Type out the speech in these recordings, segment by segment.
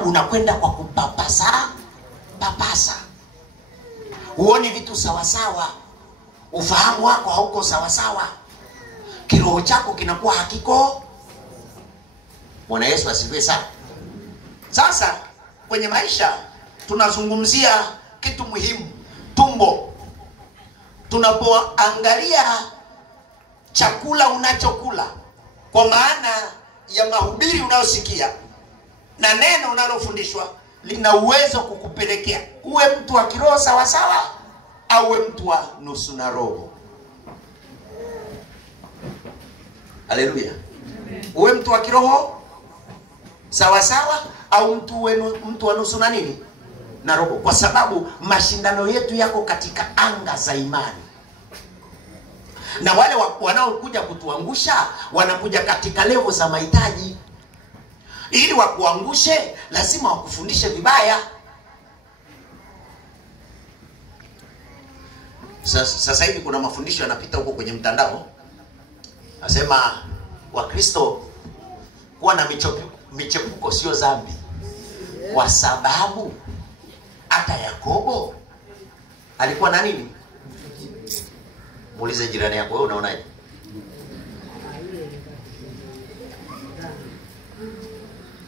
unakwenda kwa kupapasa papasa. Huoni vitu sawa sawa. Ufahamu wako hauko sawa sawa. Kiroho chako kinakuwa hakiko. Bwana Yesu asifiwe sana. Sasa kwenye maisha tunazungumzia kitu muhimu, tumbo. Tunapoangalia chakula unachokula, kwa maana ya mahubiri unayosikia na neno unalofundishwa, lina uwezo kukupelekea uwe mtu wa kiroho sawa sawa au uwe mtu wa nusu na roho. Haleluya. Uwe mtu wa kiroho sawa sawa au mtu wa nusu na nini? Na roho. Kwa sababu mashindano yetu yako katika anga za imani. Na wale wanaokuja kutuangusha wanakuja katika level za mahitaji. Ili wakuangushe lazima wakufundishe vibaya. Sasa hivi kuna mafundisho yanapita huko kwenye mtandao. Nasema Wakristo kuwa na michepuko sio dhambi. Kwa sababu hata Yakobo alikuwa na nini? Muulize jirani yako, wewe unaonaje?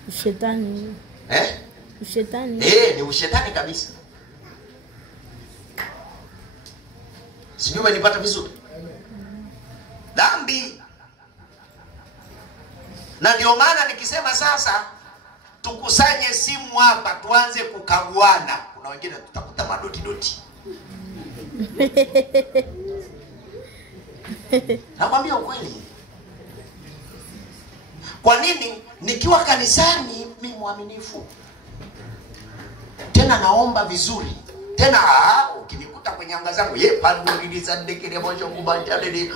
Ushetani. Ushetani. Ni ushetani kabisa. Sijui umenipata vizuri. Dhambi. Na ndio maana nikisema sasa tukusanye simu hapa tuanze kukaguana. Kuna wengine tutakuta madoti. Nakwambia ukweli. Kwa nini? Nikiwa kanisani mimi mwaminifu. Tena naomba vizuri. Tena ukinikuta kwenye anga zangu panduriliza ndekele mojo kubanjalele.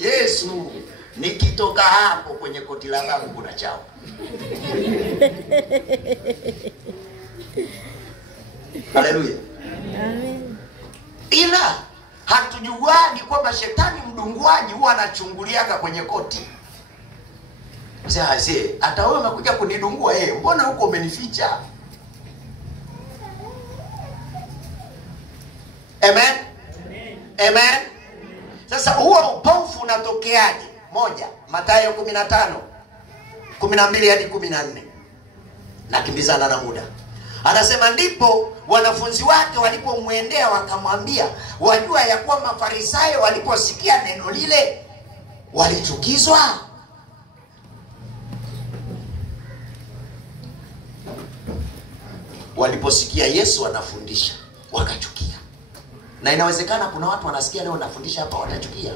Yesu, nikitoka hapo kwenye koti la bangu kuna chao. Haleluya. Amen. Ila hatujuani kwamba shetani mdunguaji huwa anachunguliaga kwenye koti. Sasa hata wewe umekuja kunidungua mbona huko umenificha? Amen. Amen. Sasa huo upofu unatokeaje? Moja, Mathayo 15:12 hadi 14. Nakimbizana na muda. Anasema ndipo wanafunzi wake walipomwendea wakamwambia, wajua ya kuwa Mafarisayo waliposikia neno lile walichukizwa? Waliposikia Yesu anafundisha wakachukia. Na inawezekana kuna watu wanasikia leo anafundisha hapa watachukia.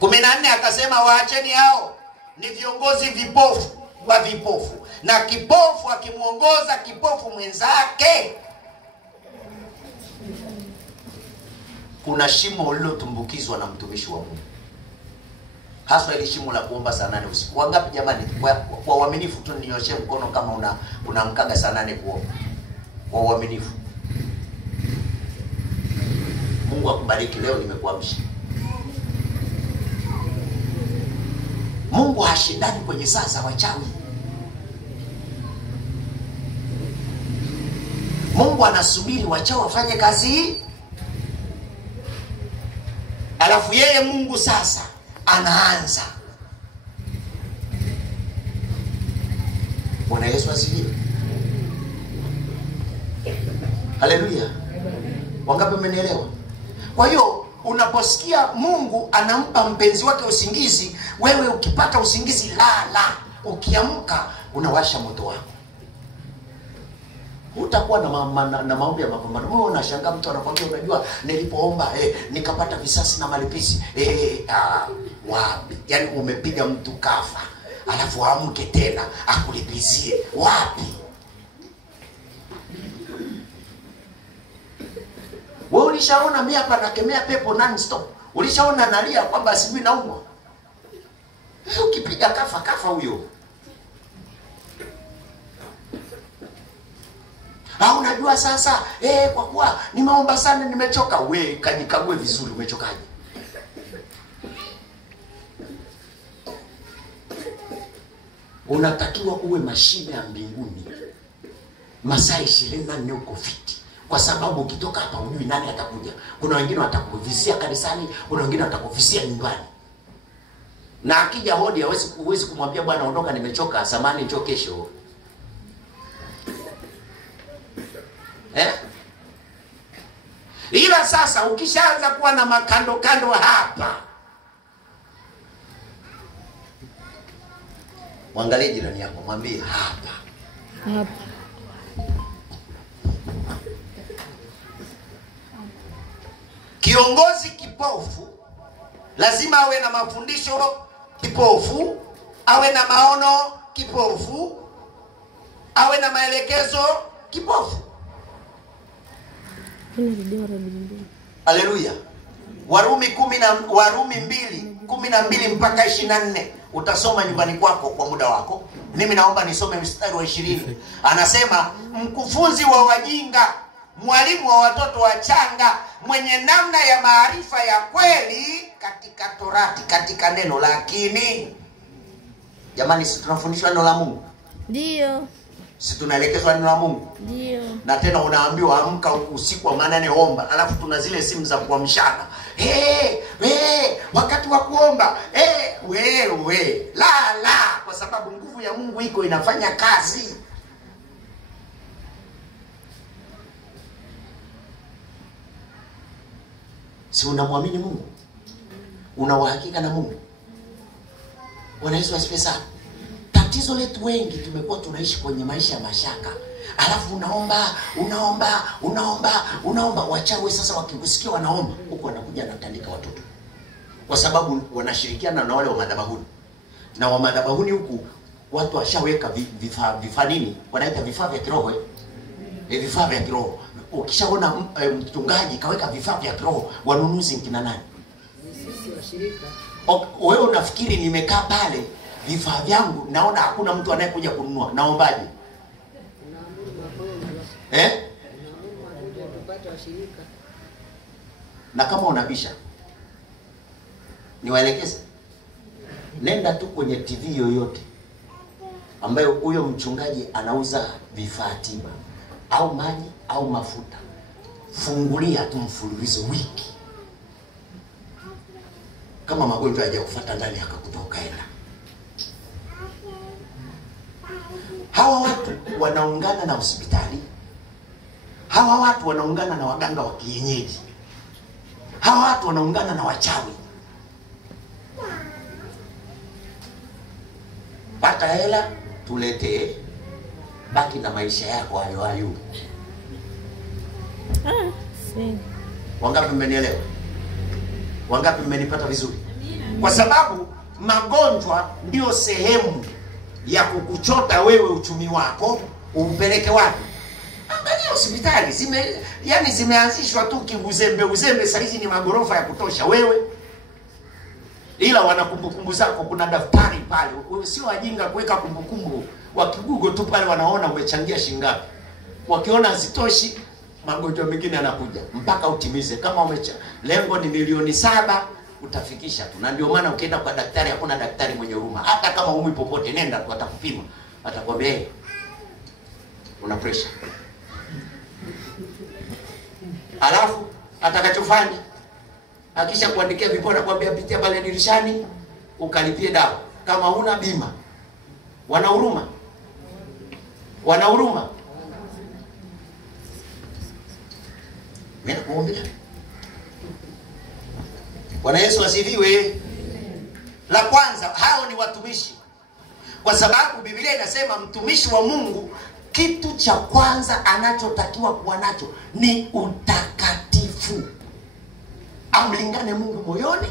14 akasema waacheni hao, ni viongozi vipofu wa vipofu, na kipofu akimuongoza kipofu mwenzake. Kuna shimo lilotumbukizwa na mtumishi wa Mungu. Hasa ile shimo la kuomba saa 8 usiku. Wangapi jamani? Kwa uaminifu tu ninyoshe mkono kama unamkaga saa 8 kuomba. Kwa uaminifu. Mungu akubariki, leo nimekuamsha. Mungu hashindani kwenye saa za wachawi. Mungu anasubiri wachawi wafanye kazi hii. Alafu yeye Mungu sasa anaanza. Bwana Yesu asifiwe. Haleluya. Wangapi mmenielewa? Kwa hiyo unaposikia Mungu anampa mpenzi wake usingizi, wewe ukipata usingizi lala, ukiamka unawasha moto wako. Utakuwa na maombi ya mapambano. Wewe unashangaa mtu anakuambia unajua nilipoomba nikapata visasi na malipizi. Wapi? Yaani umepiga mtu kafa, alafu amke tena akulipizie. Wapi? Wewe ulishaona mimi hapa nakemea pepo non stop? Ulishaona nalia kwamba asubuhi naumwa? Ukipiga kafa huyo. Unajua sasa kwa kuwa nimeomba sana nimechoka. We kajikague vizuri, umechokaje? unatakiwa uwe mashine ya mbinguni masaa 24 uko fiti, kwa sababu ukitoka hapa hujui nani atakuja. Kuna wengine watakuvizia kanisani, kuna wengine watakuvizia nyumbani, na akija hodi huwezi kumwambia bwana ondoka nimechoka, samani njoo kesho. Ila sasa ukishaanza kuwa na makando kando hapa, mwangalie jirani yako, mwambie hapa. Kiongozi kipofu lazima awe na mafundisho kipofu, awe na maono kipofu, awe na maelekezo kipofu. Haleluya. Warumi 2:12 mpaka 24 utasoma nyumbani kwako kwa muda wako. Mimi naomba nisome mstari wa 20. Anasema, mkufunzi wa wajinga, mwalimu wa watoto wachanga, mwenye namna ya maarifa ya kweli katika Torati, katika neno. Lakini jamani, si tunafundishwa neno la Mungu? Ndio. Si tunaelekezwa neno la Mungu? Ndio. Na tena unaambiwa amka usiku wa manane omba. Alafu tuna zile simu za kuamshana. Wakati wa kuomba. Wewe. La. Kwa sababu nguvu ya Mungu iko inafanya kazi. Si unamwamini Mungu? Una uhakika na Mungu? Bwana Yesu asifiwe sana. Tatizo letu wengi tumekuwa tunaishi kwenye maisha ya mashaka. Alafu unaomba. Wachawi sasa wakikusikia wanaomba, huko wanakuja anatandika watoto. Kwa sababu wanashirikiana na wale wa madhabahuni. Na wa madhabahuni huku watu washaweka vifaa nini? Wanaita vifaa vya kiroho. Vifaa vya kiroho. Ukishaona mchungaji kaweka vifaa vya kiroho, wanunuzi kina nani? Sisi washirika. Wewe unafikiri nimekaa pale vifaa vyangu naona hakuna mtu anayekuja kununua, naombaje? Na kama unabisha, niwaelekeze, nenda tu kwenye TV yoyote ambayo huyo mchungaji anauza vifaa tiba au maji au mafuta, fungulia tu mfululizo wiki. Kama magonjwa hayajakufuata ndani akakutoka enda. Hawa watu wanaungana na hospitali. Hawa watu wanaungana na waganga wa kienyeji. Hawa watu wanaungana na wachawi. Pata hela tuletee, baki na maisha yako hayo. Wangapi mmenielewa? Wangapi mmenipata vizuri? Kwa sababu magonjwa ndio sehemu ya kukuchota wewe uchumi wako umpeleke wapi? Angalia hospitali zimeanzishwa tu uzembe. Sasa hizi ni magorofa ya kutosha wewe. Ila wana kumbukumbu zako, kuna daftari pale. Wewe sio wajinga kuweka kumbukumbu. Wakigugo tu pale wanaona umechangia shingapi. Wakiona hazitoshi, magonjwa mengine yanakuja mpaka utimize. Kama lengo ni milioni 7 utafikisha tu. Na ndio maana ukienda kwa daktari, hakuna daktari mwenye huruma. Hata kama umwi popote, nenda tu atakupima. Atakwambia una pressure. Alafu atakachofanya, akisha kuandikia vipimo kwambia pitia pale dirishani ukalipie dawa. Kama huna bima, wana huruma. Mimi nakuombea. Bwana Yesu asifiwe. La kwanza, hao ni watumishi. Kwa sababu Biblia inasema mtumishi wa Mungu kitu cha kwanza anachotakiwa kuwa nacho ni utakatifu. Amlingane Mungu moyoni,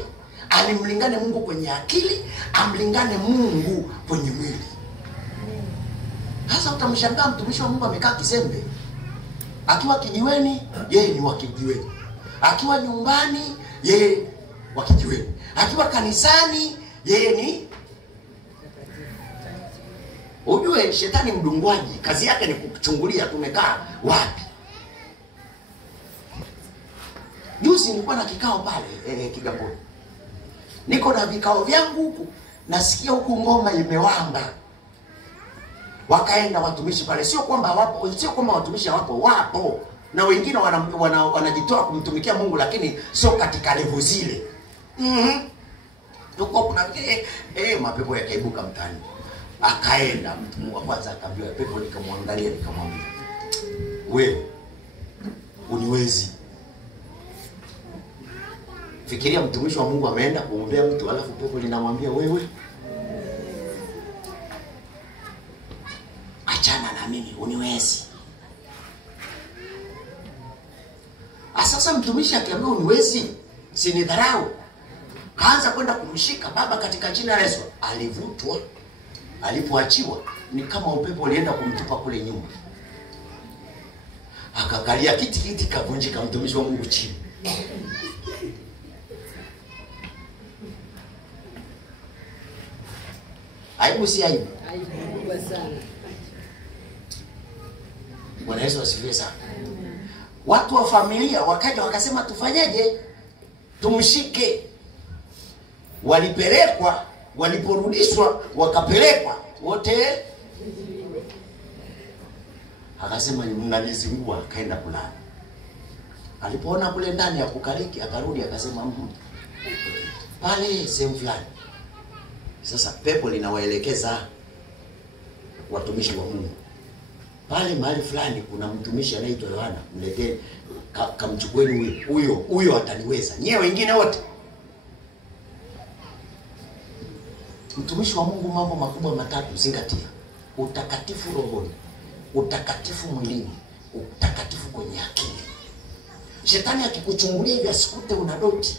alimlingane Mungu kwenye akili, amlingane Mungu kwenye mwili. Sasa utamshangaa mtumishi wa Mungu amekaa kisembe. Akiwa kijiweni, yeye ni wa kijiweni. Akiwa nyumbani, yeye wa kijiweni. Akiwa kanisani, yeye ni... Ujue shetani mdungwaji, kazi yake ni kukuchungulia tumekaa wapi. Juzi nilikuwa na kikao pale Kigamboni. Niko na vikao vyangu huku, nasikia huku ngoma imewamba. Wakaenda watumishi pale, sio kwamba hawapo, sio kwamba watumishi hawapo, wapo. Na wengine wanajitoa kumtumikia Mungu, lakini sio katika level zile. Yuko kuna mapepo yakaibuka mtaani. Akaenda mtu wa kwanza akamwambia pepo, nikamwangalia nikamwambia, wewe uniwezi. Fikiria mtumishi wa Mungu ameenda kuombea mtu, alafu pepo linamwambia wewe achana na mimi, uniwezi. Sasa mtumishi akiambiwa uniwezi, si ni dharau. Kaanza kwenda kumshika baba katika jina la Yesu. Alivutwa, alipoachiwa ni kama upepo ulienda kumtupa kule nyuma. Akakalia kiti kavunjika, mtumishi wa Mungu chini. Aibu si aibu? Aibu kubwa sana. Bwana Yesu asifiwe sana. Watu wa familia wakaja wakasema tufanyeje? Tumshike. Walipelekwa, waliporudishwa wakapelekwa wote. Akasema mnanizingua, akaenda kulala. Alipoona kule ndani ya kukaliki, akarudi akasema pale sehemu fulani. Sasa pepo linawaelekeza watumishi wa Mungu. Pale mahali fulani kuna mtumishi anaitwa Yohana, mleteni kamchukueni huyo ataniweza. Nyewe wengine wote. Mtumishi wa Mungu, mambo makubwa matatu zingatia: utakatifu rohoni, utakatifu mwilini, utakatifu kwenye akili. Shetani akikuchungulia hivi asikute una doti,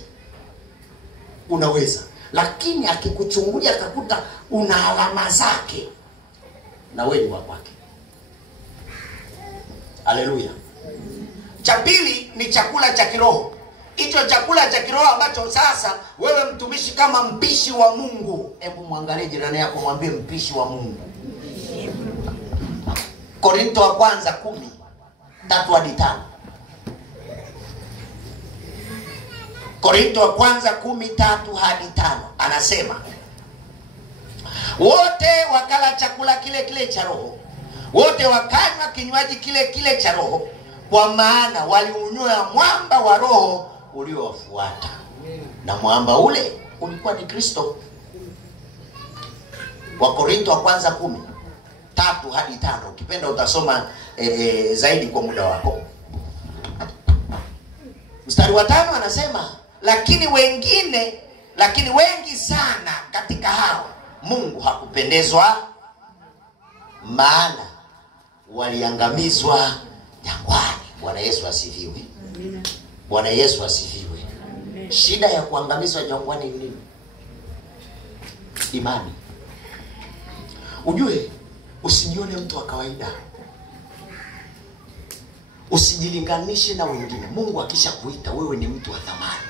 unaweza. Lakini akikuchungulia akakuta una alama zake, na wewe ni wa kwake. Haleluya. Cha pili ni chakula cha kiroho. Hicho chakula cha kiroho ambacho sasa wewe mtumishi kama mpishi wa Mungu. Hebu muangalie jirani yako, mwambie mpishi wa Mungu. Korinto wa kwanza 10:3-5. Korinto wa kwanza 10:3-5 anasema, wote wakala chakula kile kile cha roho, wote wakanywa kinywaji kile kile cha roho, kwa maana waliunywa mwamba wa roho uliowafuata, na mwamba ule ulikuwa ni Kristo. Wa Korinto wa kwanza 10:3-5. Ukipenda utasoma zaidi kwa muda wako. Mstari wa 5 anasema, lakini wengi sana katika hao Mungu hakupendezwa, maana waliangamizwa jangwani. Bwana Yesu asifiwe. Bwana Yesu asifiwe. Shida ya kuangamizwa jangwani ni nini? Imani. Ujue, usijione mtu wa kawaida. Usijilinganishe na wengine. Mungu akisha kuita wewe ni mtu wa thamani.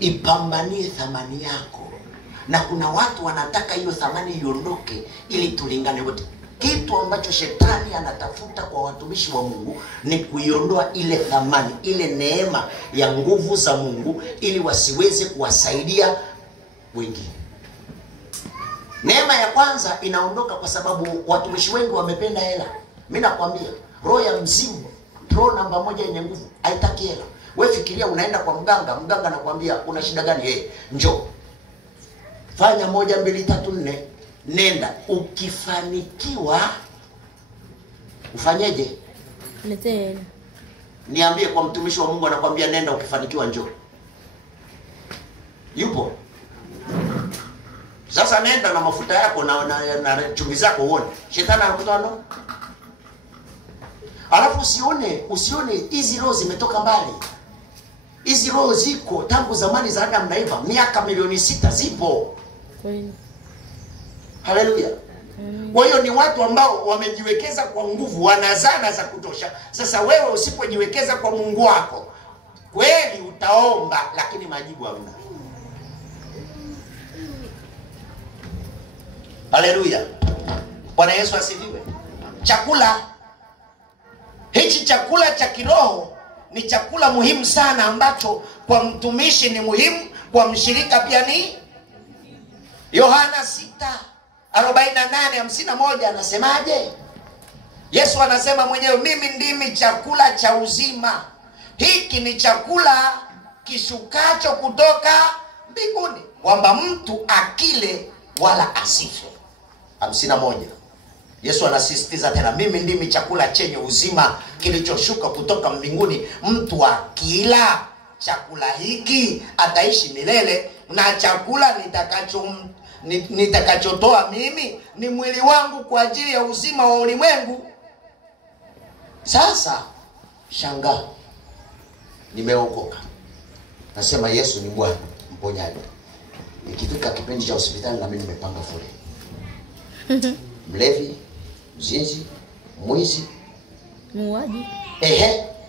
Ipambanie thamani yako. Na kuna watu wanataka hiyo thamani iondoke ili tulingane wote. Kitu ambacho shetani anatafuta kwa watumishi wa Mungu ni kuiondoa ile thamani, ile neema ya nguvu za Mungu, ili wasiweze kuwasaidia wengine. Neema ya kwanza inaondoka kwa sababu watumishi wengi wamependa hela. Mimi nakwambia, roho ya mzimu, roho namba 1 yenye nguvu, haitaki hela. Wewe fikiria unaenda kwa mganga anakuambia una shida gani? Njoo. Fanya 1 2 3 4. Nenda. Ukifanikiwa ufanyeje? Letee. Niambie, kwa mtumishi wa Mungu anakuambia nenda, ukifanikiwa njoo. Yupo? Sasa nenda na mafuta yako na chumvi zako uone. Shetani anakutoa ndo. Alafu usione hizi roho zimetoka mbali. Hizi roho ziko tangu zamani za Adam na Eva, miaka milioni 6 zipo. Haleluya. Kwa hiyo ni watu ambao wamejiwekeza kwa nguvu, wana zana za kutosha. Sasa wewe usipojiwekeza kwa Mungu wako, kweli utaomba lakini majibu hamna. Haleluya. Bwana Yesu asifiwe. Hichi chakula cha kiroho ni chakula muhimu sana, ambacho kwa mtumishi ni muhimu, kwa mshirika pia ni. Yohana 48:51 anasemaje? Yesu anasema mwenyewe, mimi ndimi chakula cha uzima. Hiki ni chakula kishukacho kutoka mbinguni, kwamba mtu akile wala asife. 51. Yesu anasisitiza tena, mimi ndimi chakula chenye uzima kilichoshuka kutoka mbinguni. Mtu akila chakula hiki ataishi milele, na chakula nitakachotoa mimi ni mwili wangu kwa ajili ya uzima wa ulimwengu. Sasa shangaa, nimeokoka, nasema Yesu ni Bwana mponyaji. Nikifika kipindi cha hospitali na mimi nimepanga foleni. Mlevi, mzinzi, mwizi, Muuaji.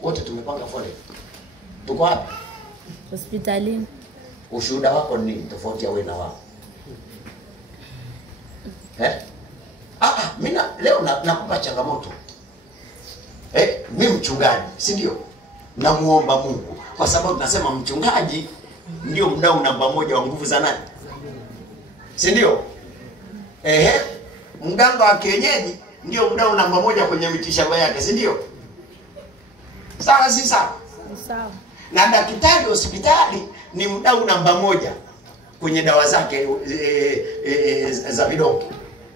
Wote tumepanga foleni. Tuko hapa Hospitalini. Ushuhuda wako ni tofauti ya wewe na wao. Mimi leo nakupa changamoto. Mimi mchungaji, si ndio? Namuomba Mungu kwa sababu tunasema mchungaji ndio mdau namba 1 wa nguvu za nani? Si ndio? Mganga wa kienyeji ndio mdau namba 1 kwenye mitishamba yake, si ndio? Sawa si sawa? Sawa. Na daktari hospitali ni mdau namba 1 kwenye dawa zake za vidonge.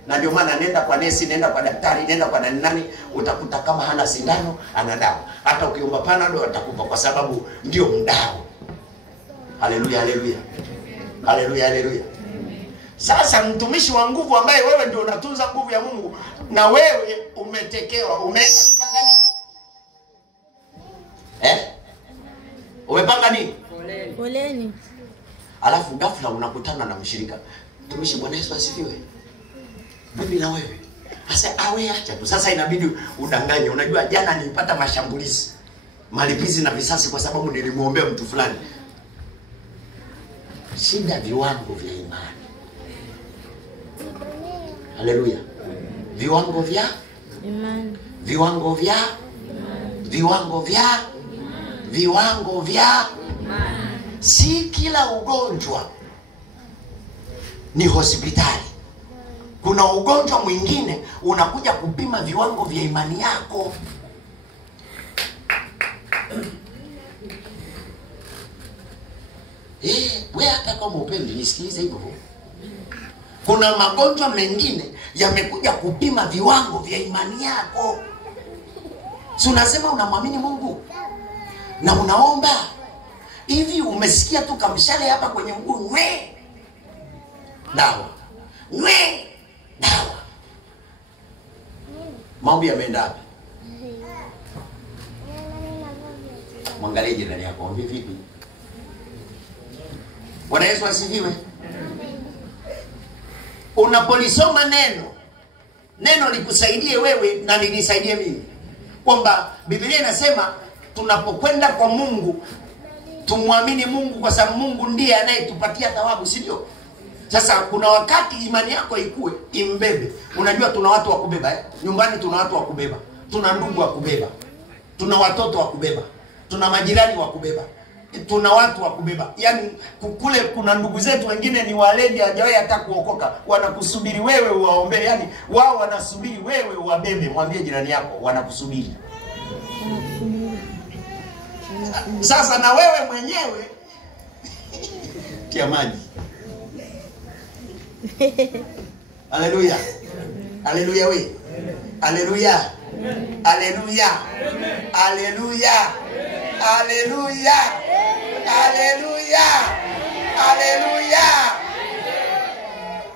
Na ndio maana nenda kwa nesi, nenda kwa daktari, nenda kwa nani, utakuta kama hana sindano ana dawa. Hata ukiomba panado atakupa kwa sababu ndio mdau. Haleluya, haleluya. Haleluya, haleluya. Sasa mtumishi wa nguvu ambaye wewe ndio unatunza nguvu ya Mungu, na wewe umetekewa, umeenda kupanga nini? Umepanga nini? Foleni. Alafu ghafla unakutana na mshirika. Mtumishi, Bwana Yesu asifiwe. Mimi na wewe. Sasa acha tu. Sasa inabidi udanganye. Unajua jana nilipata mashambulizi, malipizi na visasi kwa sababu nilimuombea mtu fulani. Shida viwango vya imani. Haleluya. Viwango vya imani. Viwango vya imani. Viwango vya imani. Si kila ugonjwa ni hospitali. Kuna ugonjwa mwingine unakuja kupima viwango vya imani yako. Wewe hata kama upendi nisikilize hivyo. Kuna magonjwa mengine yamekuja kupima viwango vya imani yako. Si unasema unamwamini Mungu na unaomba. Hivi umesikia tu kamshale hapa kwenye mguu, dawa. Dawa. Maombi yameenda wapi? Mwangalie jirani yako, ombi vipi? Bwana Yesu asifiwe. Unapolisoma neno likusaidie wewe na linisaidie mimi. Kwamba Biblia inasema tunapokwenda kwa Mungu tumwamini Mungu kwa sababu Mungu ndiye anayetupatia thawabu, si ndio? Sasa kuna wakati imani yako ikue, imbebe. Unajua tuna watu wa kubeba, Nyumbani tuna watu wa kubeba. Tuna ndugu wa kubeba. Tuna watoto wa kubeba. Tuna majirani wa kubeba. Tuna watu wa kubeba. Yaani kule kuna ndugu zetu wengine ni waledi, hajawahi hata kuokoka. Wanakusubiri wewe uwaombee. Yaani wao wanasubiri wewe uwabebe. Mwambie jirani yako wanakusubiri. Sasa na wewe mwenyewe tia maji. Haleluya. Haleluya we. Haleluya. Haleluya. Haleluya. Haleluya. Haleluya. Haleluya.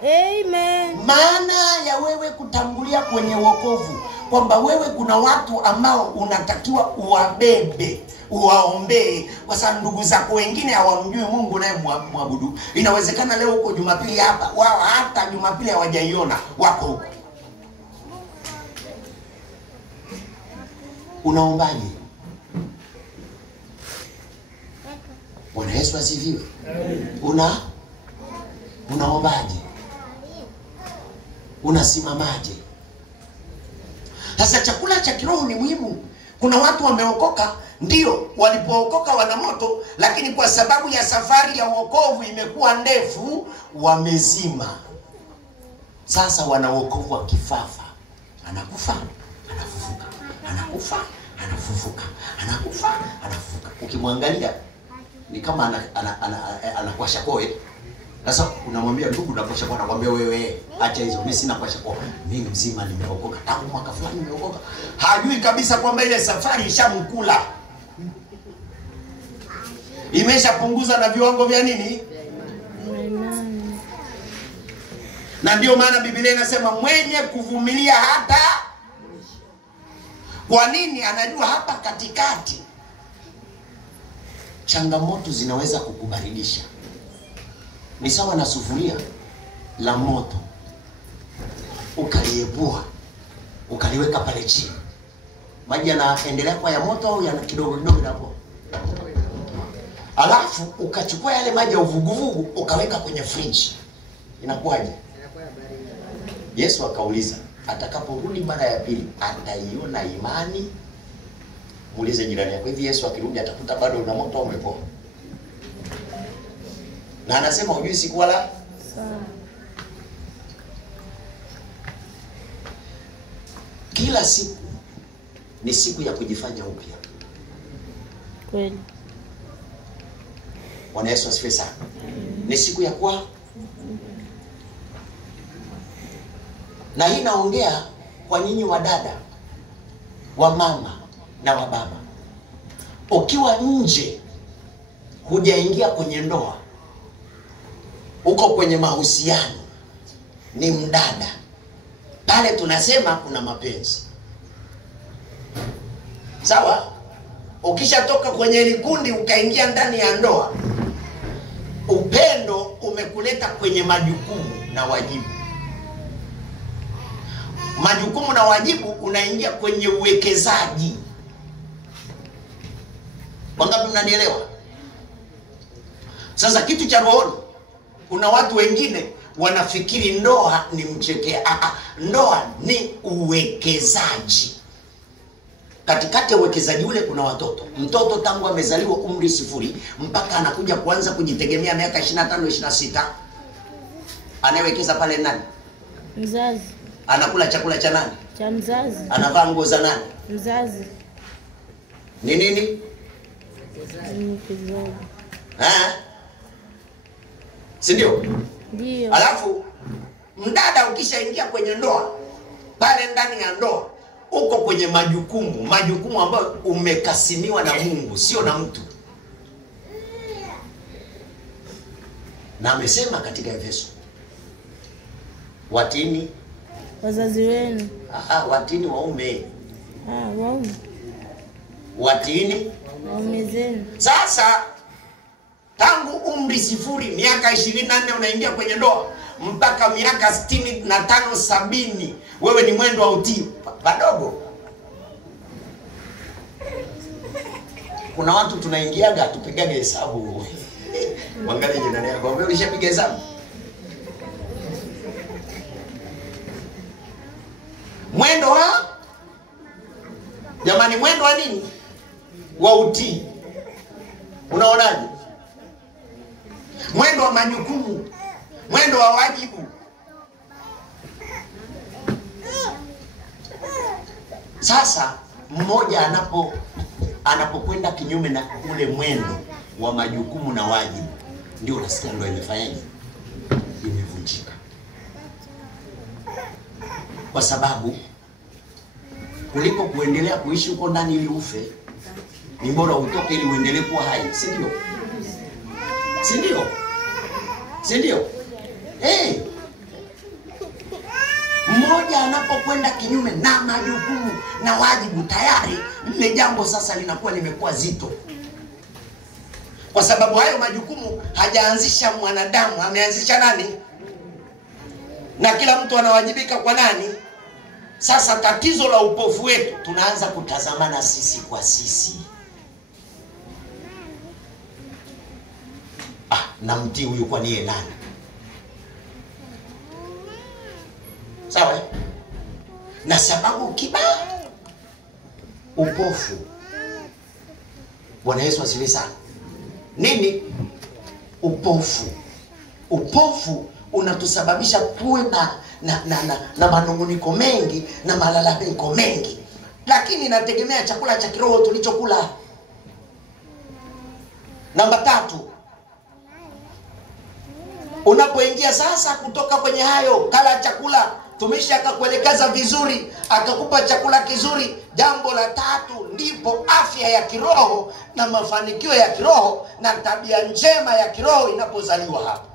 Amen. Maana ya wewe kutangulia kwenye wokovu, kwamba wewe kuna watu ambao unatakiwa uwabebe, uwaombee, kwa sababu ndugu zako wengine hawamjui Mungu naye muabudu. Inawezekana leo uko Jumapili hapa, wao hata Jumapili hawajaiona, wako huko. Unaombaje? Bwana Yesu asifiwe. Unaombaje? Unasimamaje? Sasa chakula cha kiroho ni muhimu. Kuna watu wameokoka, ndio walipookoka wana moto, lakini kwa sababu ya safari ya wokovu imekuwa ndefu, wamezima. Sasa wana wokovu wa kifafa. Anakufa, anafufuka. Anakufa, anafufuka. Anakufa, anafufuka. Ukimwangalia ni kama anakwasha koe. Sasa unamwambia ndugu nakwasha koe, anakuambia wewe acha hizo, mimi sina kwasha koe. Mimi mzima nimeokoka. Tangu mwaka fulani nimeokoka. Hajui kabisa kwamba ile safari ishamkula. Imeshapunguza na viwango vya nini? Na ndio maana Biblia inasema mwenye kuvumilia hata. Kwa nini? Anajua hapa katikati changamoto zinaweza kukubaridisha. Ni sawa na sufuria la moto. Ukaliepua, ukaliweka pale chini. Maji yanaendelea kwa ya moto au yana kidogo kidogo hapo? Alafu ukachukua yale maji ya uvuguvugu ukaweka kwenye fridge. Inakuwaje? Yesu akauliza, atakaporudi mara ya pili ataiona imani? Muulize jirani yako, hivi Yesu akirudi atakuta bado una moto au umepoa? Na anasema hujui siku wala saa. Kila siku ni siku ya kujifanya upya. Kweli. Bwana Yesu asifiwe sana. Ni siku ya kwa. Na hii naongea kwa nyinyi wa dada, wa mama na wa baba. Ukiwa nje hujaingia kwenye ndoa, uko kwenye mahusiano, ni mdada, pale tunasema kuna mapenzi. Sawa? Ukishatoka kwenye likundi ukaingia ndani ya ndoa, upendo umekuleta kwenye majukumu na wajibu. Majukumu na wajibu unaingia kwenye uwekezaji. Wangapi mnanielewa? Sasa kitu cha rohoni, kuna watu wengine wanafikiri ndoa ni mchekea. Ndoa ni uwekezaji. Katikati ya uwekezaji ule kuna watoto. Mtoto tangu amezaliwa umri 0 mpaka anakuja kuanza kujitegemea miaka 25 26. Anayewekeza pale nani? Mzazi. Anakula chakula cha nani? Cha mzazi. Anavaa nguo za nani? Mzazi. Ni nini? Mzazi. Si ndio? Ndio. Alafu mdada ukishaingia kwenye ndoa, pale ndani ya ndoa uko kwenye majukumu ambayo umekasimiwa na Mungu, sio na mtu. Na amesema katika Efeso, watini wazazi wenu. Watini waume. Waume. Watini waume zenu. Sasa tangu umri 0 miaka 24 unaingia kwenye ndoa mpaka miaka 65 70, wewe ni mwendo wa utii. Badogo. Kuna watu tunaingiaga tupigane hesabu. Mwangalie jirani yako, wewe ulishapiga hesabu? Mwendo wa jamani, mwendo wa nini? Wa utii. Unaonaje? Mwendo wa majukumu, mwendo wa wajibu. Sasa mmoja anapokwenda kinyume na ule mwendo wa majukumu na wajibu, ndio unasikia ndio imefanyaje? Imevunjika. Kwa sababu kuliko kuendelea kuishi huko ndani ili ufe, ni bora utoke ili uendelee kuwa hai, si ndio? Si ndio? Si ndio? Mmoja anapokwenda kinyume na majukumu na wajibu, tayari lile jambo sasa linakuwa limekuwa zito. Kwa sababu hayo majukumu hajaanzisha mwanadamu, ameanzisha nani? Na kila mtu anawajibika kwa nani? Sasa tatizo la upofu wetu, tunaanza kutazamana sisi kwa sisi. Na mtii huyu kwa niye nani? Sawa? Na sababu kibaya, upofu. Bwana Yesu asifiwe sana. Nini? Upofu. Upofu unatusababisha tuwe na manunguniko mengi na malalamiko mengi, lakini inategemea chakula cha kiroho tulichokula. Namba 3, unapoingia sasa kutoka kwenye hayo, kala chakula, tumishi akakuelekeza vizuri, akakupa chakula kizuri. Jambo la 3, ndipo afya ya kiroho na mafanikio ya kiroho na tabia njema ya kiroho inapozaliwa hapa.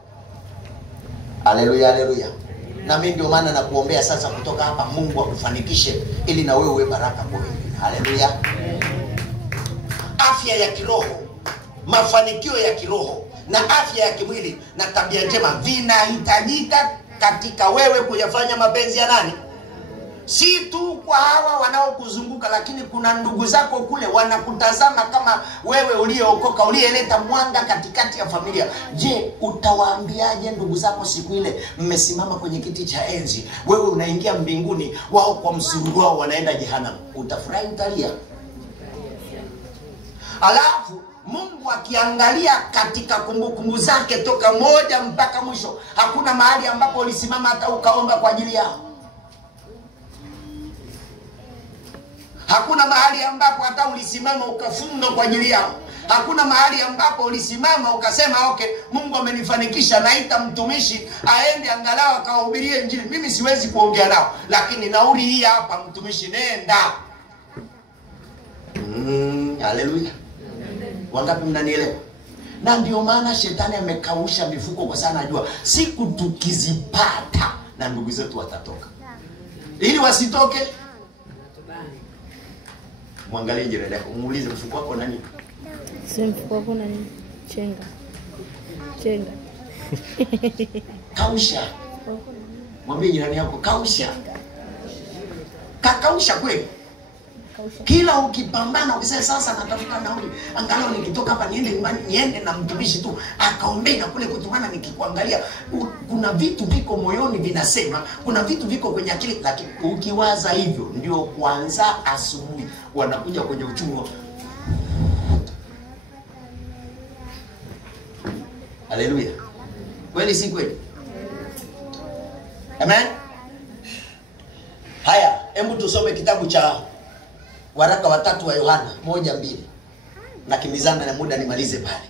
Haleluya, haleluya. Na mimi ndio maana nakuombea sasa kutoka hapa, Mungu akufanikishe ili na wewe uwe baraka kwa wengine. Haleluya. Afya ya kiroho, mafanikio ya kiroho na afya ya kimwili na tabia njema vinahitajika katika wewe kuyafanya mapenzi ya nani? Si tu kwa hawa wanaokuzunguka, lakini kuna ndugu zako kule wanakutazama kama wewe uliyeokoka, uliyeleta mwanga katikati ya familia. Je, utawaambiaje ndugu zako siku ile mmesimama kwenye kiti cha enzi, wewe unaingia mbinguni, wao kwa msururu wao wanaenda jehanamu? Utafurahi, utalia? Alafu Mungu akiangalia katika kumbukumbu zake toka moja mpaka mwisho, hakuna mahali ambapo ulisimama hata ukaomba kwa ajili yao. Hakuna mahali ambapo hata ulisimama ukafunga kwa ajili yao. Hakuna mahali ambapo ulisimama ukasema okay, Mungu amenifanikisha, naita mtumishi aende angalau akawahubirie Injili. Mimi siwezi kuongea nao, lakini nauli hii hapa, mtumishi nenda. Haleluya. Wangapi mnanielewa? Na ndio maana shetani amekausha mifuko, kwa sana najua siku tukizipata na ndugu zetu watatoka. Ili wasitoke, mwangalie jirani yako, muulize mfuko wako nani? Si mfuko wako nani? Chenga. Chenga. Kausha. Mwambie jirani yako kausha. Kakausha kweli. Kila ukipambana ukisema sasa natafuta nauli, angalau nikitoka hapa niende nyumbani, niende na mtumishi tu akaombea na kule kutumana, nikikuangalia kuna vitu viko moyoni vinasema, kuna vitu viko kwenye akili, lakini ukiwaza hivyo ndio kwanza asubuhi wanakuja kwenye uchungu. Haleluya. Kweli si kweli? Amen. Haya, hebu tusome kitabu cha waraka wa 3 wa Yohana 1:2. Na kimizana na muda nimalize pale.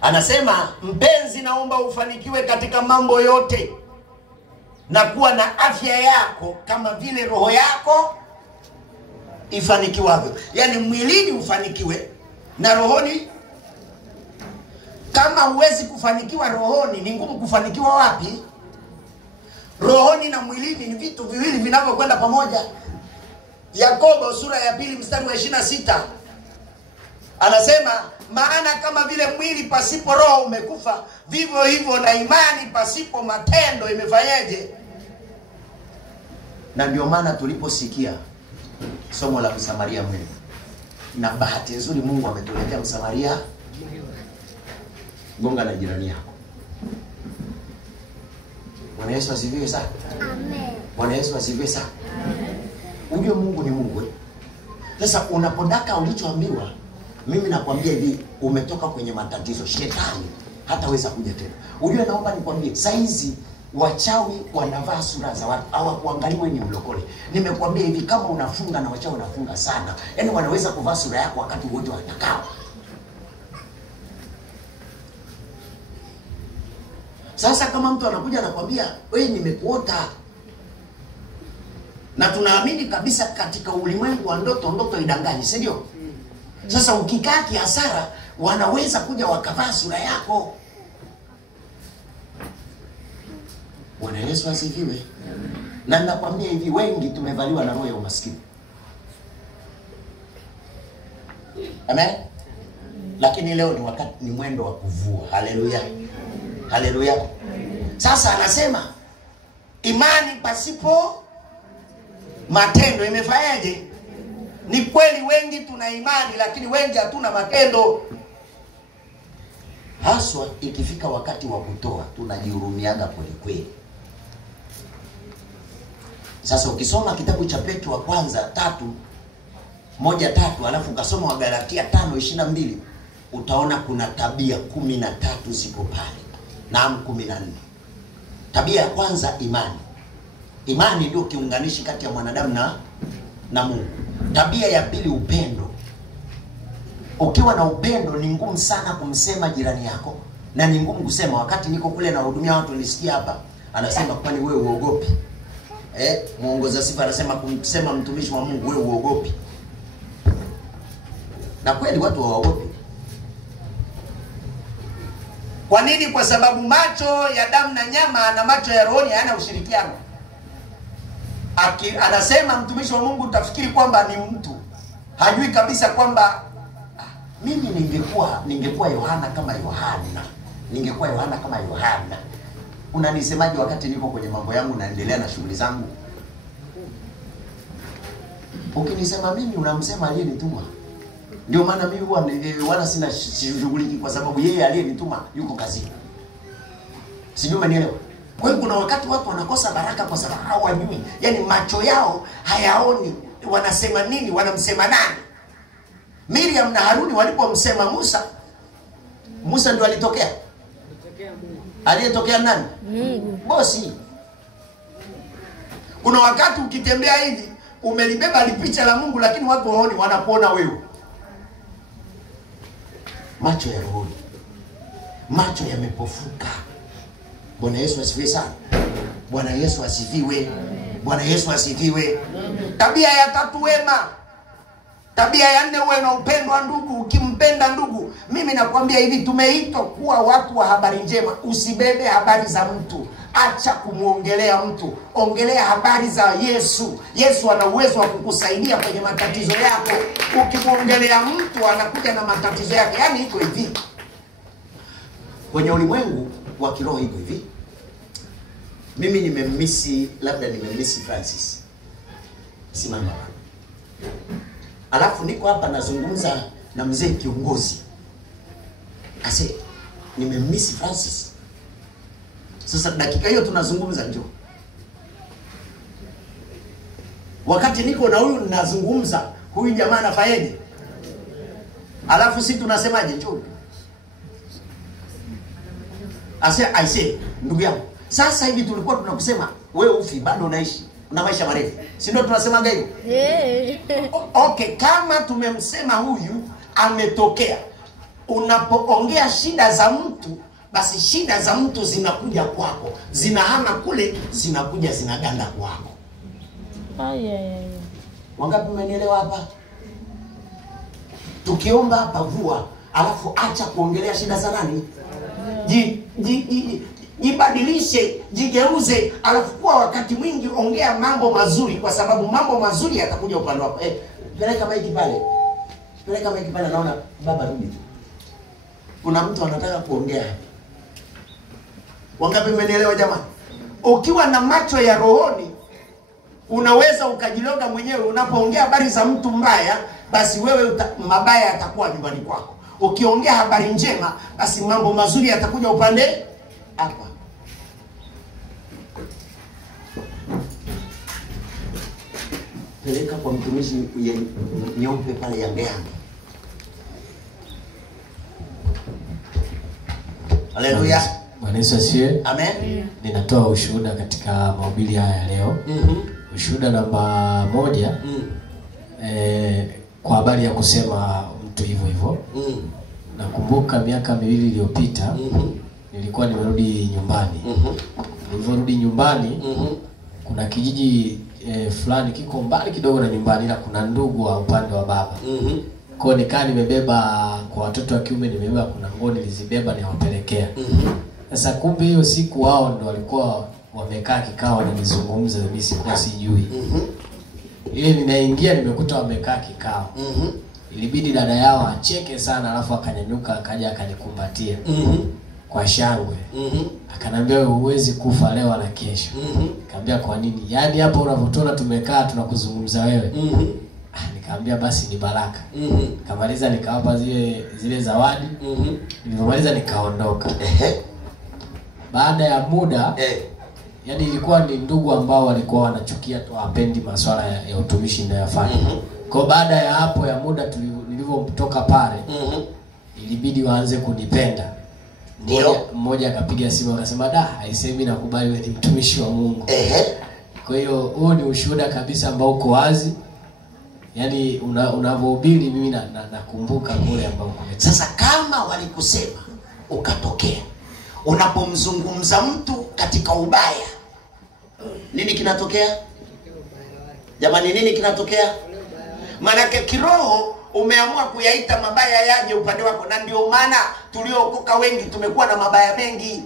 Anasema, mpenzi, naomba ufanikiwe katika mambo yote na kuwa na afya yako kama vile roho yako ifanikiwavyo. Yaani mwilini ufanikiwe na rohoni. Kama huwezi kufanikiwa rohoni, ni ngumu kufanikiwa wapi? Rohoni na mwilini ni vitu viwili vinavyokwenda pamoja. Yakobo sura ya 2 mstari wa 26 anasema, maana kama vile mwili pasipo roho umekufa, vivyo hivyo na imani pasipo matendo imefanyaje? Na ndio maana tuliposikia somo la Msamaria mwema, na bahati nzuri Mungu ametuletea Msamaria, gonga na jirani yako. Bwana Yesu asifiwe sana. Amen. Bwana Yesu asifiwe sana. Amen. Ujue Mungu ni Mungu. Sasa unapodaka ulichoambiwa, mimi nakwambia hivi, umetoka kwenye matatizo, shetani hataweza kuja tena. Ujue naomba nikwambie, saizi wachawi wanavaa sura za watu, hawakuangaliwe ni mlokole. Nimekwambia hivi, kama unafunga na wachawi wanafunga sana, yaani wanaweza kuvaa sura yako wakati wote watakao. Sasa kama mtu anakuja anakwambia, wewe nimekuota, na tunaamini kabisa katika ulimwengu wa ndoto idanganyi, si ndio? Sasa ukikaa kiasara, wanaweza kuja wakavaa sura yako. Bwana Yesu asifiwe. Na ninakwambia hivi, wengi tumevaliwa na roho ya umaskini. Amen. Lakini leo ni wakati, ni mwendo wa kuvua. Haleluya. Haleluya. Sasa anasema, imani pasipo matendo imefanyaje? Ni kweli wengi tuna imani, lakini wengi hatuna matendo. Haswa ikifika wakati wa kutoa, tunajihurumiaga kweli kweli. Sasa ukisoma kitabu cha Petro wa kwanza 1:3 alafu ukasoma wa Galatia 5:22, utaona kuna tabia 13 ziko pale. Naam, 14. Tabia ya kwanza, imani. Imani ndio kiunganishi kati ya mwanadamu na Mungu. Tabia ya pili, upendo. Ukiwa na upendo ni ngumu sana kumsema jirani yako, na ni ngumu kusema. Wakati niko kule na hudumia watu nilisikia hapa anasema, kwani wewe uogopi? Muongoza sifa anasema kumsema mtumishi wa Mungu, wewe uogopi? Na kweli watu hawaogopi. Kwa nini? Kwa sababu macho ya damu na nyama na macho ya rohoni hayana ushirikiano. Anasema mtumishi wa Mungu, utafikiri kwamba ni mtu hajui kabisa kwamba mimi ningekuwa Yohana kama Yohana. Ningekuwa Yohana kama Yohana. Unanisemaje wakati niko kwenye mambo yangu naendelea na shughuli zangu? Ukinisema mimi, unamsema aliyenituma. Ndio maana mimi huwa wala sina shughuli, kwa sababu yeye aliyenituma yuko kazini. Sijui umenielewa? Kwa hiyo kuna wakati watu wanakosa baraka kwa sababu hawajui. Yaani macho yao hayaoni wanasema nini, wanamsema nani. Miriam na Haruni walipomsema Musa ndio alitokea. Aliyetokea nani? Mungu. Bosi. Kuna wakati ukitembea hivi umelibeba lipicha la Mungu, lakini watu waoni, wanakuona wewe. Macho ya roho, macho yamepofuka. Bwana Yesu asifiwe sana. Bwana Yesu asifiwe. Bwana Yesu asifiwe. Tabia ya tatu, wema. Tabia ya nne, uwe na upendo wa ndugu. Ukimpenda ndugu, mimi nakwambia hivi, tumeitwa kuwa watu wa habari njema. Usibebe habari za mtu, acha kumuongelea mtu, ongelea habari za Yesu. Yesu ana uwezo wa kukusaidia kwenye matatizo yako. Ukimuongelea mtu anakuja na matatizo yake. Yaani iko hivi, kwenye ulimwengu wa kiroho iko hivi. Mimi nimemmisi Francis. Simama. Alafu niko hapa nazungumza na mzee kiongozi. Ase, nimemmisi Francis. Sasa dakika hiyo tunazungumza, njoo. Wakati niko na huyu nazungumza, huyu jamaa anafayeje? Alafu sisi tunasemaje? Njoo. Aise, ndugu yangu, sasa hivi tulikuwa tunakusema wewe ufi bado unaishi, una maisha marefu. Si ndio tunasemaga hivyo? Okay, kama tumemsema huyu ametokea. Unapoongea shida za mtu, basi shida za mtu zinakuja kwako, zinahama kule, zinakuja zinaganda kwako. Wangapi mmenielewa hapa? Tukiomba hapa vua, alafu acha kuongelea shida za nani? Jibadilishe, jigeuze, alafu kwa wakati mwingi ongea mambo mazuri, kwa sababu mambo mazuri yatakuja upande wako. Peleka maiki pale. Naona baba rudi tu. Kuna mtu anataka kuongea. Wangapi mmenielewa jamani? Ukiwa na macho ya rohoni, unaweza ukajiloga mwenyewe. Unapoongea habari za mtu mbaya, basi wewe mabaya yatakuwa nyumbani kwako. Ukiongea habari njema, basi mambo mazuri yatakuja upande hapa. Peleka kwa mtumishi nyeupe pale yange. Haleluya. Bwana Yesu asifiwe. Amen. Ninatoa ushuhuda katika mahubiri haya leo. Ushuhuda namba 1. Kwa habari ya kusema mtu hivyo. Nakumbuka miaka 2 iliyopita nilikuwa nimerudi nyumbani. Nilivyorudi nyumbani, kuna kijiji fulani kiko mbali kidogo na nyumbani, ila kuna ndugu wa upande wa baba. Kwa nikaa nimebeba kwa watoto wa kiume, nimebeba kuna nguo nilizibeba niwapelekea. Sasa kumbe hiyo siku wao ndo walikuwa wamekaa kikao wananizungumza, mimi sikuwa sijui. Ile ninaingia nimekuta wamekaa kikao. Ilibidi dada yao acheke sana, alafu akanyanyuka akaja akanikumbatia kwa shangwe. Akanambia wewe huwezi kufa leo na kesho. Nikamwambia kwa nini? Yaani hapo unavyotuona tumekaa tunakuzungumza wewe. Nikamwambia basi ni baraka. Nikamaliza nikawapa zile zawadi. Nilipomaliza nikaondoka. Baada ya muda yaani ilikuwa ni ndugu ambao walikuwa wanachukia tu, hapendi masuala ya utumishi ninayofanya. Kwa baada ya muda nilivyotoka pale, ilibidi waanze kunipenda. Mmoja akapiga simu akasema haisemi nakubali wewe ni mtumishi wa Mungu. Kwa hiyo huo ni ushuhuda kabisa ambao uko wazi. Yaani unavyohubiri mimi nakumbuka kule ambao kumetoka. Sasa kama walikusema ukatokea, unapomzungumza mtu katika ubaya, nini kinatokea? Jamani, nini kinatokea? Manake kiroho umeamua kuyaita mabaya yaje upande wako, na ndio maana tuliookoka wengi tumekuwa na mabaya mengi.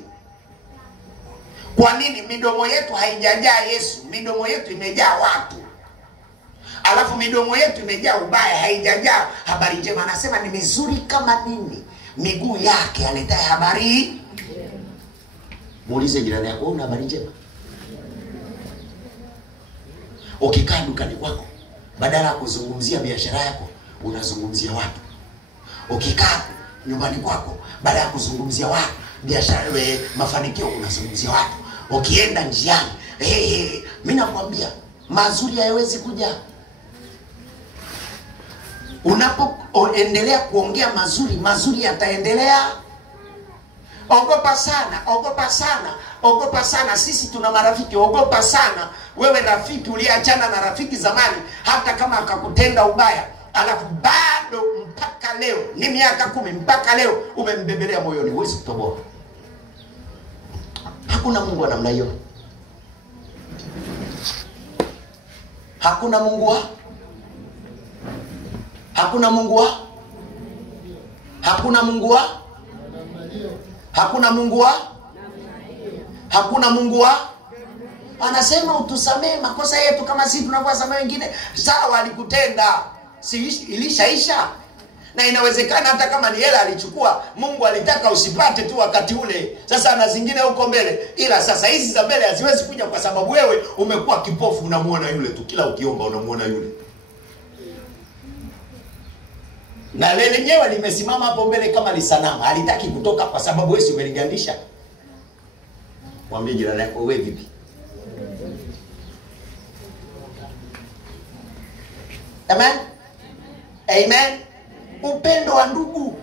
Kwa nini? Midomo yetu haijajaa Yesu, midomo yetu imejaa watu. Alafu midomo yetu imejaa ubaya, haijajaa habari njema. Anasema ni mizuri kama nini miguu yake aletaye habari. Muulize jirani yako, una habari njema? Ukikaa dukani kwako, badala ya kuzungumzia biashara yako, unazungumzia watu. Ukikaa nyumbani kwako, badala ya kuzungumzia watu, biashara, mafanikio, unazungumzia watu. Ukienda njiani, mimi nakwambia mazuri hayawezi kuja. Unapoendelea kuongea mazuri yataendelea. Ogopa sana, ogopa sana, ogopa sana. Sisi tuna marafiki, ogopa sana. Wewe rafiki uliachana na rafiki zamani, hata kama akakutenda ubaya, alafu bado mpaka leo, ni miaka 10 mpaka leo umembebelea moyoni, huwezi kutoboa. Hakuna Mungu wa namna hiyo. Hakuna Mungu wa Hakuna Mungu wa Hakuna Mungu wa Hakuna Mungu wa Hakuna Mungu wa Anasema utusamee makosa yetu kama sisi tunavyowasamehe wengine. Sawa, alikutenda, si ilishaisha. Na inawezekana hata kama ni hela alichukua, Mungu alitaka usipate tu wakati ule. Sasa ana zingine huko mbele. Ila sasa hizi za mbele haziwezi kuja kwa sababu wewe umekuwa kipofu, unamuona yule tu. Kila ukiomba unamuona yule. Na lile lenyewe limesimama hapo mbele kama lisanamu. Halitaki kutoka kwa sababu wewe umeligandisha. Mwambie jirani yako, wewe vipi? Amen? Amen? Upendo wa ndugu.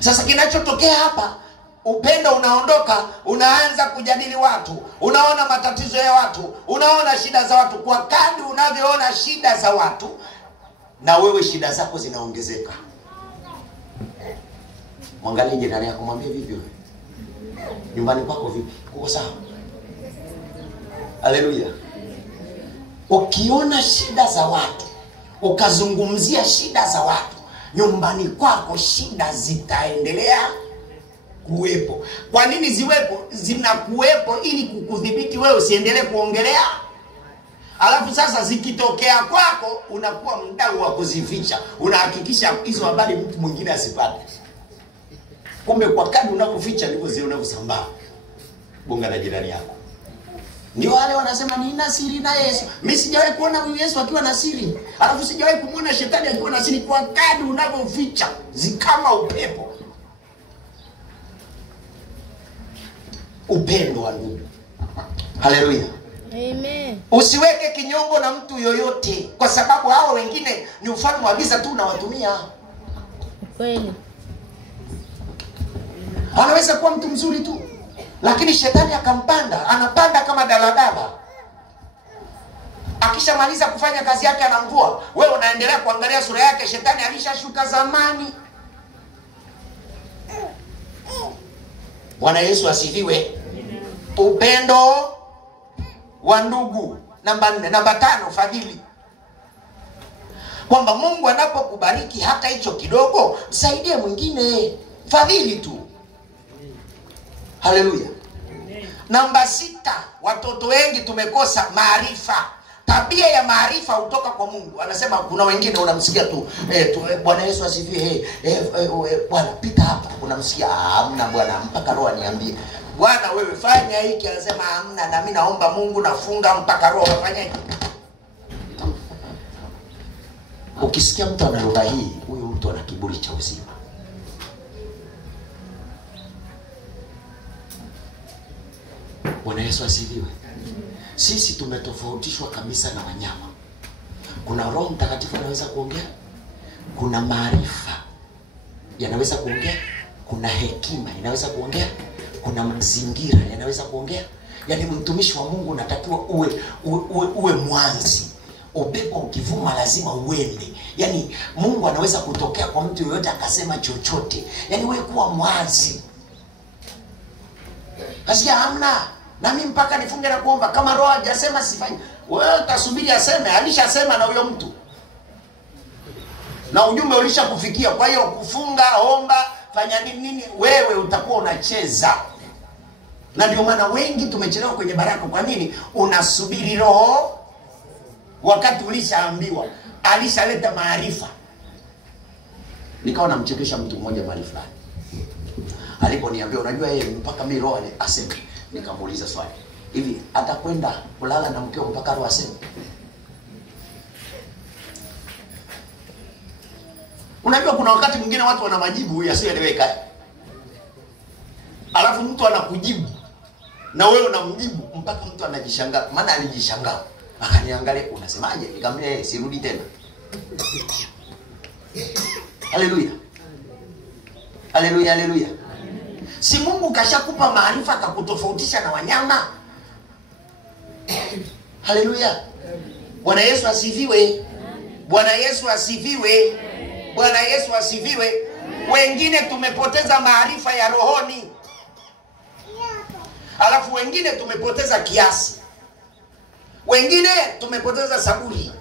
Sasa kinachotokea hapa, upendo unaondoka, unaanza kujadili watu, unaona matatizo ya watu, unaona shida za watu. Kwa kadri unavyoona shida za watu, na wewe shida zako zinaongezeka. Mwangalie jirani yako, mwambie vipi wewe? Nyumbani kwako vipi? Uko sawa? Haleluya. Ukiona shida za watu, ukazungumzia shida za watu, nyumbani kwako shida zitaendelea kuwepo. Kwa nini ziwepo? Zinakuwepo ili kukudhibiti wewe usiendelee kuongelea. Alafu sasa zikitokea kwako, unakuwa mdau wa kuzificha. Unahakikisha hizo habari mtu mwingine asipate. Kumbe kwa kadri unapoficha ndivyo zile unavyosambaa. Bonga na jirani yako. Ndio wale wanasema nina siri na Yesu. Mimi sijawahi kuona huyu Yesu akiwa na siri. Alafu sijawahi kumuona shetani akiwa na siri. Kwa kadri unavyoficha, zikama upepo. Upendo wa ndugu. Haleluya. Amen. Usiweke kinyongo na mtu yoyote, kwa sababu hao wengine ni ufalme wa giza tu unawatumia. Kweli. Anaweza kuwa mtu mzuri tu, lakini shetani akampanda, anapanda kama daladala. Akishamaliza kufanya kazi yake anamvua. Wewe unaendelea kuangalia sura yake, shetani alishashuka zamani. Bwana Yesu asifiwe. Upendo wa ndugu. Namba 4, namba 5, fadhili. Kwamba Mungu anapokubariki hata hicho kidogo, msaidie mwingine. Fadhili tu. Haleluya. Namba 6, watoto wengi tumekosa maarifa. Tabia ya maarifa hutoka kwa Mungu. Anasema kuna wengine unamsikia tu, Bwana Yesu asifiwe, bwana pita hapa, unamsikia hamna bwana, mpaka roho niambie. Bwana wewe fanya hiki, anasema hamna, na mimi naomba Mungu, nafunga mpaka roho afanye hiki. Ukisikia mtu ana lugha hii, huyo mtu ana kiburi cha uzima. Bwana Yesu asifiwe. Sisi tumetofautishwa kabisa na wanyama. Kuna Roho Mtakatifu anaweza kuongea, kuna maarifa yanaweza kuongea, kuna hekima inaweza kuongea, kuna mazingira yanaweza kuongea. Yaani mtumishi wa Mungu unatakiwa uwe mwanzi. Upepo ukivuma lazima uende. Yaani Mungu anaweza kutokea kwa mtu yoyote akasema chochote. Yaani wewe kuwa mwanzi. Kasia hamna. Na mimi mpaka nifunge na kuomba kama roho hajasema sifanye. Wewe utasubiri aseme, alishasema na huyo mtu. Na ujumbe ulishakufikia. Kwa hiyo kufunga, omba, fanya nini, wewe utakuwa unacheza. Na ndio maana wengi tumechelewa kwenye baraka. Kwa nini? Unasubiri roho wakati ulishaambiwa, alishaleta maarifa. Nikawa namchekesha mtu mmoja mahali fulani. Aliponiambia unajua yeye mpaka mimi roho aseme. Nikamuuliza swali. Hivi atakwenda kulala na mkeo mpaka roho aseme? Unajua kuna wakati mwingine watu wana majibu yasiyoeleweka. Alafu mtu anakujibu na wewe unamjibu mpaka mtu anajishangaa. Maana alijishangaa. Akaniangalia, unasemaje? Nikamwambia sirudi tena. Haleluya. Haleluya, haleluya. Si Mungu kashakupa maarifa akakutofautisha na wanyama? Haleluya. Bwana Yesu asifiwe. Bwana Yesu asifiwe. Bwana Yesu asifiwe. Wengine tumepoteza maarifa ya rohoni. Alafu wengine tumepoteza kiasi. Wengine tumepoteza saburi.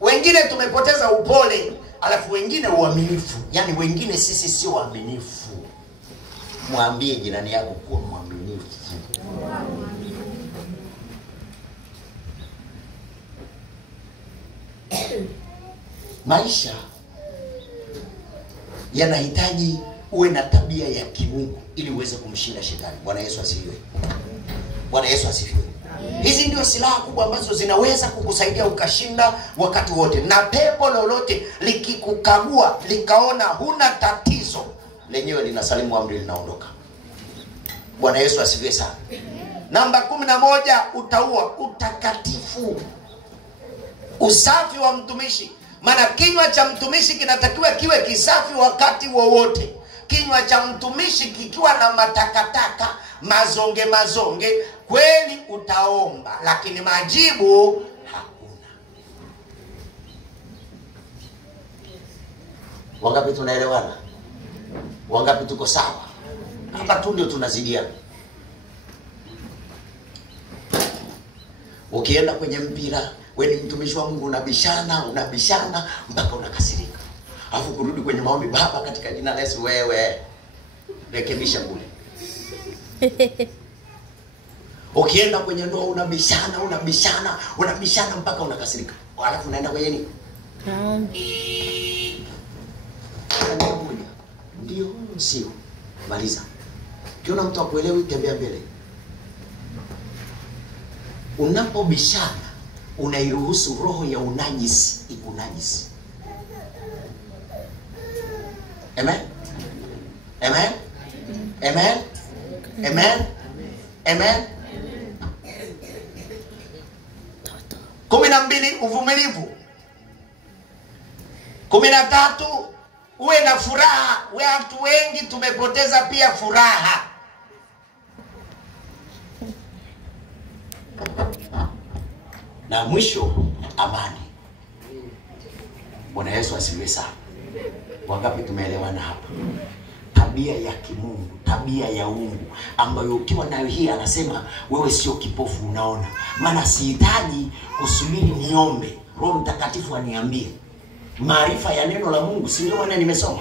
Wengine tumepoteza upole. Alafu wengine uaminifu. Yaani wengine sisi sio waaminifu. Mwambie jirani yako kuwa mwaminifu. Maisha yanahitaji uwe na tabia ya kimungu ili uweze kumshinda shetani. Bwana Yesu asifiwe. Bwana Yesu asifiwe. Hizi ndio silaha kubwa ambazo zinaweza kukusaidia ukashinda wakati wote. Na pepo lolote likikukagua likaona huna tatizo, lenyewe linasalimu amri, linaondoka. Bwana Yesu asifiwe sana. Namba 11, utaua utakatifu. Usafi wa mtumishi. Maana kinywa cha mtumishi kinatakiwa kiwe kisafi wakati wowote. Kinywa cha mtumishi kikiwa na matakataka, mazonge, kweli utaomba, lakini majibu hakuna. Wangapi tunaelewana? Wangapi tuko sawa? Hapa tu ndio tunazidiana. Ukienda kwenye mpira, wewe ni mtumishi wa Mungu, unabishana mpaka unakasirika. Alafu kurudi kwenye maombi, Baba katika jina la Yesu wewe rekebisha kule. Ukienda kwenye ndoa unabishana mpaka unakasirika. Alafu unaenda kwenye nini? Ndio sio. Maliza. Ukiona mtu akuelewi, tembea mbele. Unapobishana unairuhusu roho ya unajisi ikunajisi. Amen. Amen. Amen. Amen. Amen. 12, uvumilivu. 13, uwe na furaha. Watu wengi tumepoteza pia furaha. Na mwisho, amani. Bwana Yesu asifiwe sana. Wangapi tumeelewana hapa? Tabia ya kimungu, tabia ya uungu ambayo ukiwa nayo hii anasema wewe sio kipofu, unaona. Maana sihitaji kusubiri niombe, Roho Mtakatifu aniambie. Maarifa ya neno la Mungu, si ndio maana nimesoma?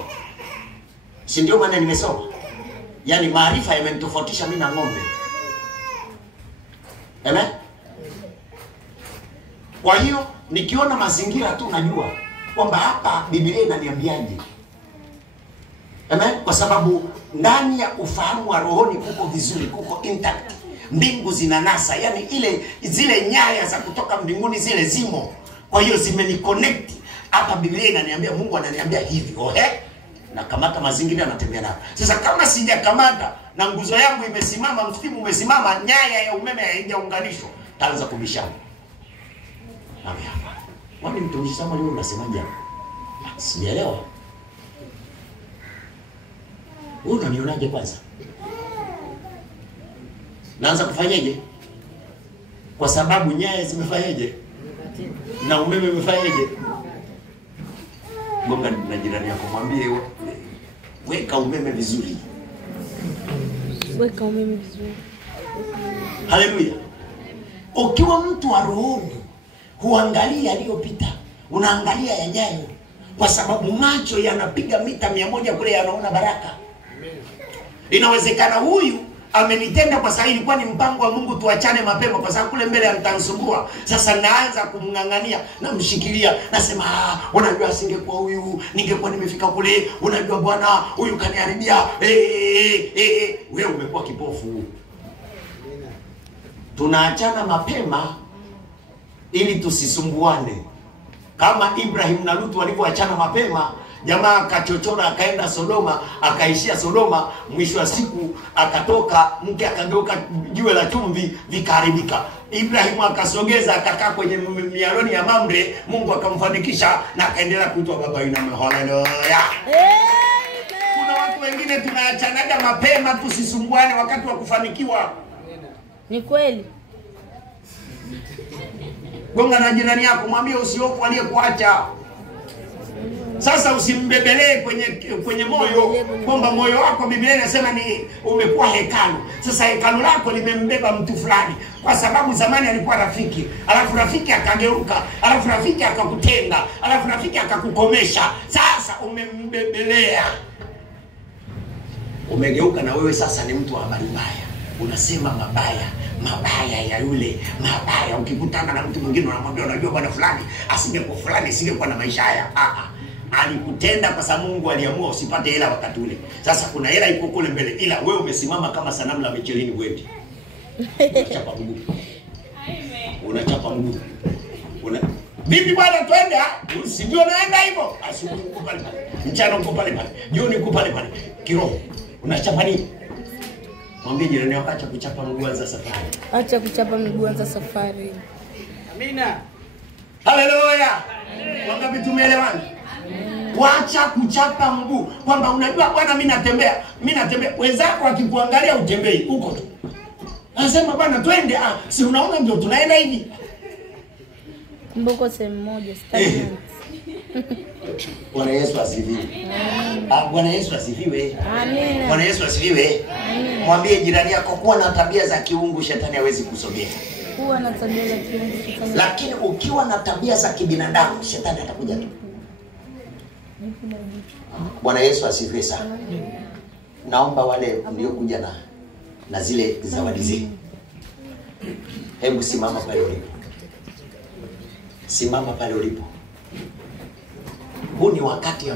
Si ndio maana nimesoma? Yaani maarifa yamenitofautisha mimi na ng'ombe. Amen. Kwa hiyo nikiona mazingira tu najua kwamba hapa Biblia inaniambiaje. Amen. Kwa sababu ndani ya ufahamu wa rohoni kuko vizuri, kuko intact. Mbingu zinanasa, yani zile nyaya za kutoka mbinguni zile zimo. Kwa hiyo zimeniconnect. Hapa Biblia inaniambia, Mungu ananiambia hivi. Na kamata mazingira natembea nayo. Sasa kama sijakamata na nguzo yangu imesimama, mstimu umesimama, nyaya ya umeme haijaunganishwa, taanza kubishana. Wani mtumishi sama leo unasemaje? Sijaelewa. Wewe unanionaje kwanza? Naanza kufanyaje? Kwa sababu nyaya zimefanyaje? Na umeme umefanyaje? Gonga na jirani yako, mwambie weka umeme vizuri. Weka umeme vizuri. Haleluya. Ukiwa mtu wa rohoni, huangalia aliyopita, unaangalia yajayo, kwa sababu macho yanapiga mita 100 kule, yanaona baraka. Inawezekana huyu amenitenda kwa sababu ilikuwa ni mpango wa Mungu tuachane mapema, kwa sababu kule mbele atanisumbua. Sasa naanza kumngangania, namshikilia, nasema unajua singekuwa huyu ningekuwa nimefika kule, unajua bwana huyu kaniharibia. Wewe umekuwa kipofu. Tunaachana mapema ili tusisumbuane. Kama Ibrahim na Lutu walivyoachana mapema, jamaa akachochora akaenda Sodoma, akaishia Sodoma, mwisho wa siku akatoka mke akageuka jiwe la chumvi, vikaharibika. Ibrahim akasogeza akakaa kwenye mialoni ya Mamre, Mungu akamfanikisha na akaendelea kuitwa baba ina haleluya. Kuna watu wengine tunaachanaga mapema tusisumbuane wakati wa kufanikiwa. Ni kweli. Gonga na jirani yako, mwambie usiofu aliyekuacha. Sasa usimbebelee kwenye moyo, kwamba moyo wako Biblia inasema ni umekuwa hekalu. Sasa hekalu lako limembeba mtu fulani, kwa sababu zamani alikuwa rafiki, alafu rafiki akageuka, alafu rafiki akakutenga, alafu rafiki akakukomesha. Sasa umembebelea, umegeuka na wewe sasa ni mtu wa habari mbaya. Unasema mabaya ya yule, mabaya. Ukikutana na mtu mwingine unamwambia unajua bwana fulani asingekuwa fulani isingekuwa na maisha haya. Alikutenda kwa sababu Mungu aliamua usipate hela wakati ule. Sasa kuna hela iko kule mbele, ila wewe umesimama kama sanamu la Michelin wendi. Unachapa mguu. Unachapa mguu. Vipi bwana twende? Usijue naenda hivyo. Asubuhi uko pale pale. Mchana uko pale pale. Jioni uko pale pale. Kiroho unachapa nini? Mwambie jirani yako acha kuchapa mguu za safari. Acha kuchapa mguu za safari. Amina. Haleluya. Wangapi tumeelewana? Wacha kuchapa mguu. Kwamba unajua bwana mimi natembea. Wenzako akikuangalia utembei huko tu. Anasema bwana twende, si unaona ndio tunaenda hivi. Mboko sehemu moja stagnant. Bwana Yesu asifiwe. Bwana Yesu asifiwe. Amina. Bwana Yesu asifiwe. Mwambie jirani yako, kuwa na tabia za kiungu shetani hawezi kusogea. Kuwa na tabia za kiungu shetani. Lakini ukiwa na tabia za kibinadamu shetani atakuja tu. Bwana Yesu asifiwe sana. Naomba wale mliokuja na zile zawadi zenu, hebu simama pale ulipo. Simama pale ulipo. Huu ni wakati